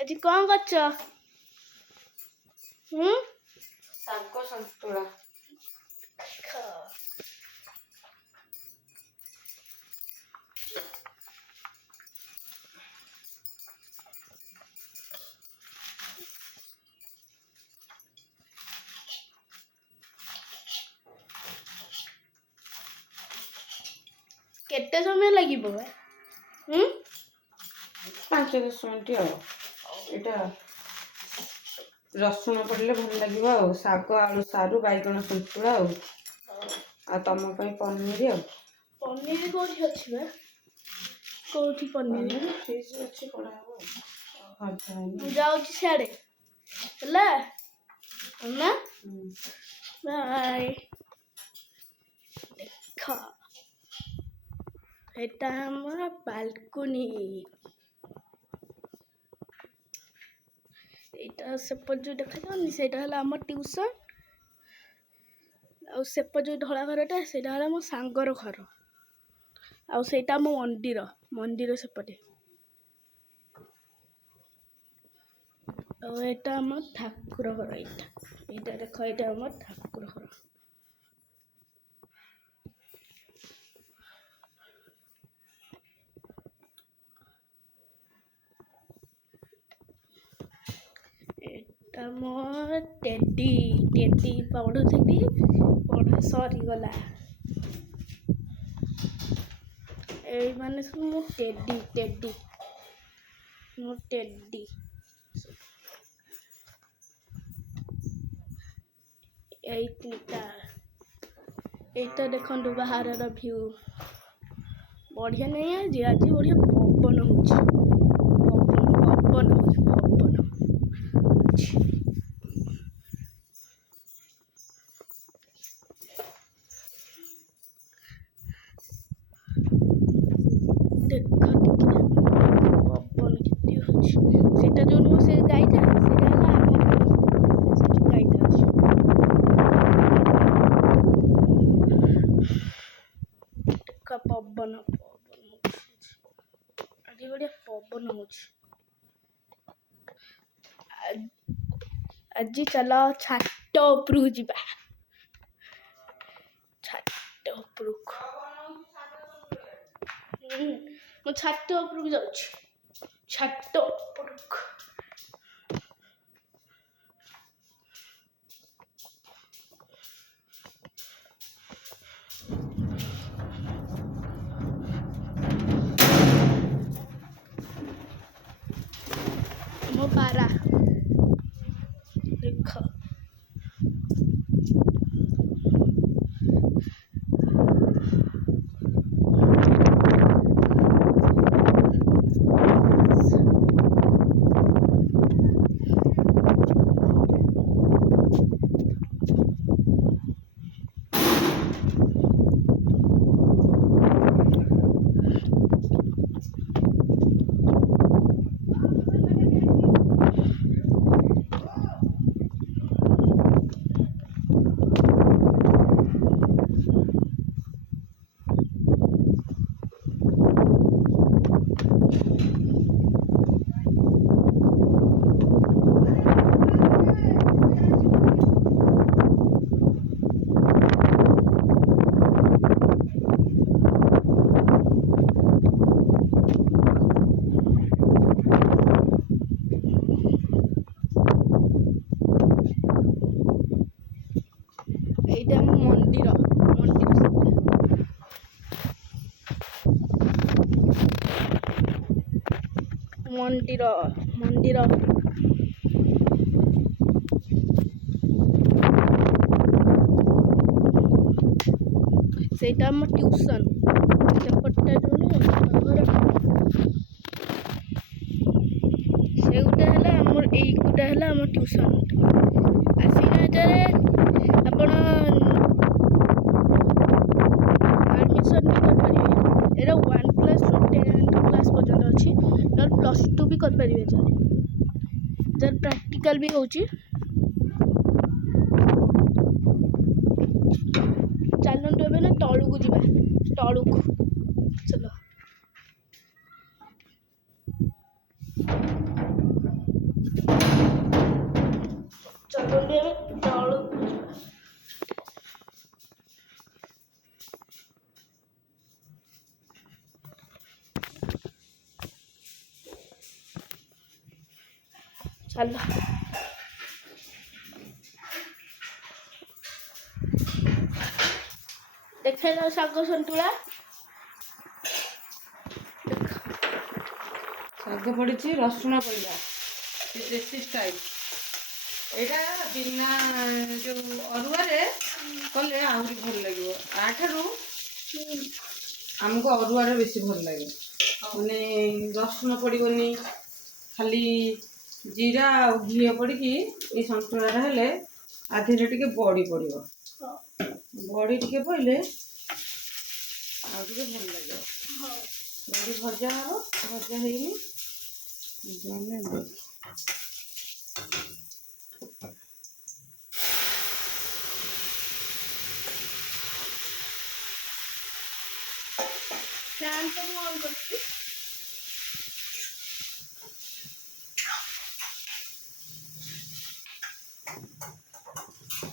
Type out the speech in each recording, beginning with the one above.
ଆଜି କ'ଣ କରୁଛ? ଶାଗ ସନ୍ତୁଳା। କେତେ ସମୟ ଲାଗିବ? 5-10 ମିନିଟ୍ ଆଉ। ଏଇଟା ରସୁଣ ପଡ଼ିଲେ ଭଲ ଲାଗିବ ଆଉ। ଶାଗ ଆଳୁ ସାରୁ ବାଇଗଣ ସନ୍ତୁଳା ଆଉ। ଆଉ ତମ ପାଇଁ ପନିର ଆଉ। ପନିର କୋଉଠି ଅଛି ବା? କୋଉଠି ପନିର? ଫ୍ରିଜରେ ଅଛି, ପଢ଼ା ହବ। ମୁଁ ଯାଉଛି ସିଆଡ଼େ ହେଲା ନା। ବାଏ। ଦେଖ ଏଟା ଆମର ବାଲକୁନି। ଏଇଟା ସେପଟ ଯୋଉ ଦେଖାଯାଉନି ସେଇଟା ହେଲା ଆମ ଟିଉସନ। ଆଉ ସେପଟ ଯୋଉ ଧଳା ଘରଟା ସେଇଟା ହେଲା ମୋ ସାଙ୍ଗର ଘର। ଆଉ ସେଇଟା ଆମ ମନ୍ଦିର ସେପଟେ। ଆଉ ଏଇଟା ଆମ ଠାକୁର ଘର। ଏଇଟା ଦେଖ, ଏଇଟା ଆମ ଠାକୁର ଘର। ଏଇଟା ମୋ ଟେଡି ପଢୁଥିଲି, ପଢା ସରିଗଲା। ଏଇ ମାନେ ସବୁ ମୋ ଟେଡି। এইଟା ଦେଖନ୍ତୁ ବାହାରର ଭିଉ। ବଢିଆ ନାହିଁ ଆଜି ବଢିଆ ପବନ ହଉଛି। ଦେଖ ପବନ କେତେ ହଉଛି। ସେଟା ଯୋଉ ନୁହଁ, ସେ ଗାଈଟା ସେଇଟା ହେଲା ଆମ ସେ ଯୋଉ ଗାଈଟା ଅଛି। ଦେଖ ପବନ ହଉଛି। ଆଜି ବଢିଆ ପବନ ହଉଛି। ଆଜି ଚାଲ ଛାତ ଉପରକୁ ଯିବା। ଛାତ ଉପରକୁ ମୁଁ ଛାତ ଉପରକୁ ଯାଉଛି। ଛାତ ଉପରକୁ ମୋ ପାରା ଦେଖ। এইটা ଆମ ମନ୍ଦିର ସେଇଟା ଆମ ଟ୍ୟୁସନ। ସେପଟଟା ଯୋଉ ସେଇଟା ହେଲା ଆମର, ଏଇଟା ହେଲା ଆମ ଟ୍ୟୁସନ। ଆସିନା ଏଠାରେ ଆପଣ ଆଡମିସନ ବି କରିପାରିବେ। ଏଇଟା 1 କ୍ଲାସ୍ ରୁ 10th କ୍ଲାସ୍ ପର୍ଯ୍ୟନ୍ତ ଅଛି। ନହେଲେ +2 ବି କରିପାରିବେ। ଯାହାର ପ୍ରାକ୍ଟିକାଲ ବି ହଉଛି। ଚାଲନ୍ତୁ ଏବେ ନା ତଳକୁ ଯିବା। ତଳକୁ ଚାଲ। ଚାଲୁନି ଏବେ ତଳକୁ ଯିବା। ଚାଲ ଦେଖେଇଲ ଶାଗ ସନ୍ତୁଳା। ଶାଗ ପଡ଼ିଛି, ରସୁଣ ପଡ଼ିଲା, ଦେଶୀ ଷ୍ଟାଇଲ। ଏଇଟା ବିନା ଯେଉଁ ଅରୁଆରେ କଲେ ଆହୁରି ଭଲ ଲାଗିବ। ଆଠାରୁ ଆମକୁ ଅରୁଆରେ ବେଶୀ ଭଲ ଲାଗେ। ମାନେ ରସୁଣ ପଡ଼ିବନି, ଖାଲି ଜିରା ଆଉ ଘିଅ ପଡ଼ିକି ଏଇ ସନ୍ତୁଳାଟା ହେଲେ ଆଧିରେ ଟିକେ ବଡ଼ି ପଡ଼ିବ। ବଡ଼ି ଟିକେ ପଡ଼ିଲେ ଆଉ ଟିକେ ଭଲ ଲାଗିବ। ବଡ଼ି ଭଜା ହେବ, ଭଜା ହେଇନି ଫ୍ୟାନ୍ ତ ମୁଁ ଅନ୍ କରିଛି।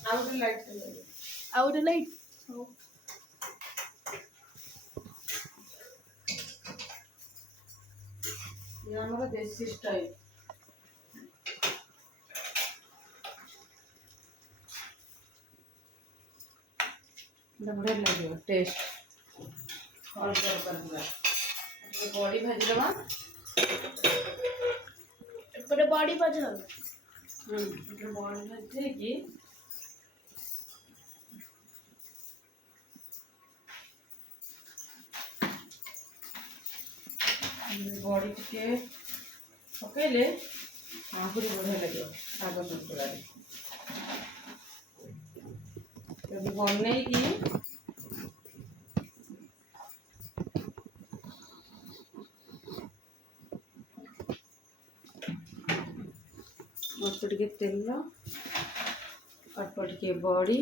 ଆଉ ଗୋଟେ ଲାଇଟ୍ ଲାଗିବ। ଆଉ ଗୋଟେ ଲାଇଟ୍। ହଉ ये हमारा देसी स्टाइल। बढ़िया लगे टेस्ट और कर दिया। बड़ी भाजी दवा ଏପଟେ ବଡ଼ି ଭଜା ହବ। बड़ी भाजी की बड़ी टिके पकेले आहुरी बढ़िया लगे शाग सन्तुला। बनई की अल्प टिके तेल, अल्प टिके बड़ी,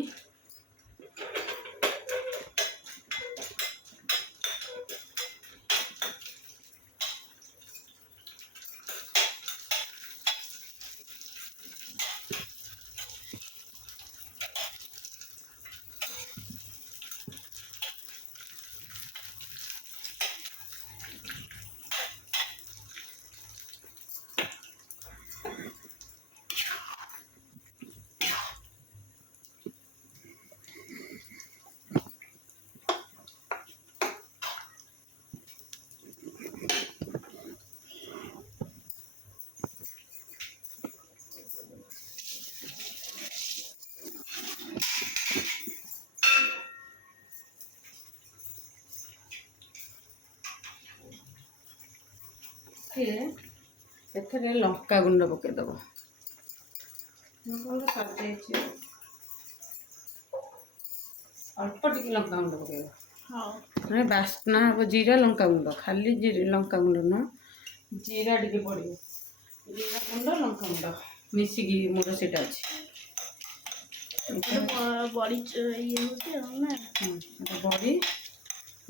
एथरे लंका गुंड पकईदब। अल्प टिके लंका गुंड पकईब। मैंने बास्ना हम जीरा लंका गुंड, खाली लंका गुंड न जीरा टिके पड़ो। जीरा गुंड लंका गुंड मिसिकी मोर से बड़ी ये बड़ी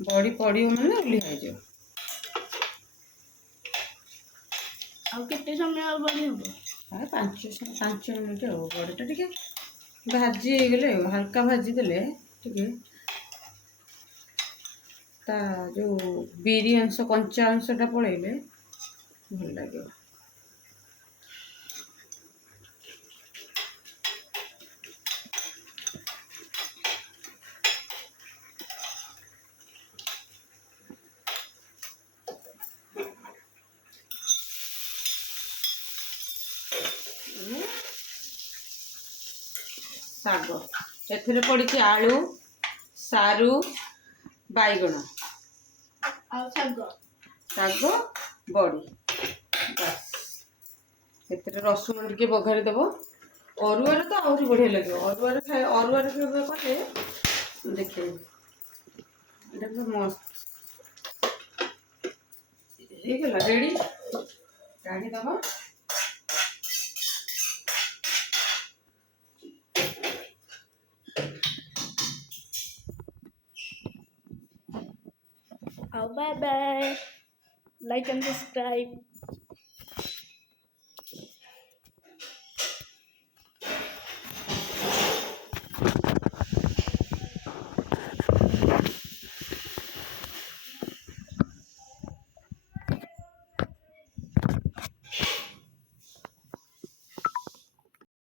बड़ी पड़ो मैंने ओल्हा हो। केते समय बड़ी हम 5 मिनट हो। बड़ीटा टे भाजी गले हल्का भाजी देले टे ता जो बिरी अंश कंचा अंशटा पड़े भल लगे। शाग एथरे पड़ी आलू, सारू, बैगण, शाग बड़ी बस। एथरे रसुण टिके बघारी दब। अरुआर तो आहरी बढ़िया लगे। अरुआर खाए अरुआर कले देखे मस्त ହେଇଗଲା ରେଡ଼ି। କାଢ଼ି ଦବା। bye bye. Like and subscribe.